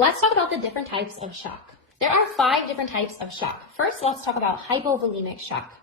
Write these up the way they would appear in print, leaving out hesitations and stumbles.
Let's talk about the different types of shock. There are 5 different types of shock. First, let's talk about hypovolemic shock.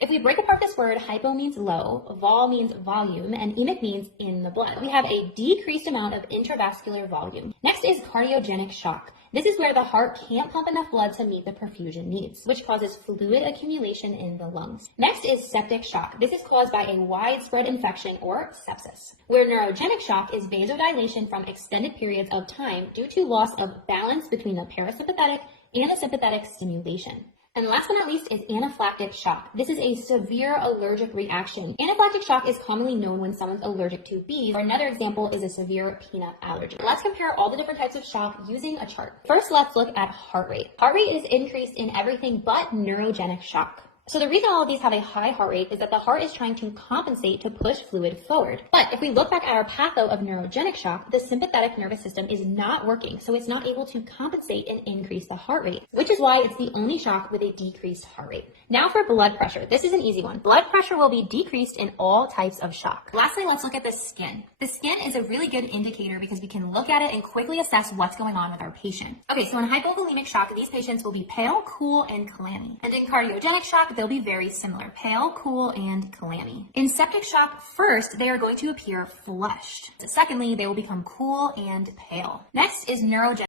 If we break apart this word, hypo means low, vol means volume, and emic means in the blood. We have a decreased amount of intravascular volume. Next is cardiogenic shock. This is where the heart can't pump enough blood to meet the perfusion needs, which causes fluid accumulation in the lungs. Next is septic shock. This is caused by a widespread infection or sepsis. Where neurogenic shock is vasodilation from extended periods of time due to loss of balance between the parasympathetic and the sympathetic stimulation. And last but not least is anaphylactic shock. This is a severe allergic reaction. Anaphylactic shock is commonly known when someone's allergic to bees, or another example is a severe peanut allergy. Let's compare all the different types of shock using a chart. First, let's look at heart rate. Heart rate is increased in everything but neurogenic shock. So the reason all of these have a high heart rate is that the heart is trying to compensate to push fluid forward. But if we look back at our patho of neurogenic shock, the sympathetic nervous system is not working, so it's not able to compensate and increase the heart rate, which is why it's the only shock with a decreased heart rate. Now for blood pressure. This is an easy one. Blood pressure will be decreased in all types of shock. Lastly, let's look at the skin. The skin is a really good indicator because we can look at it and quickly assess what's going on with our patient. Okay, so in hypovolemic shock, these patients will be pale, cool, and clammy. And in cardiogenic shock, they'll be very similar, pale, cool, and clammy. In septic shock, first, they are going to appear flushed. Secondly, they will become cool and pale. Next is neurogenic.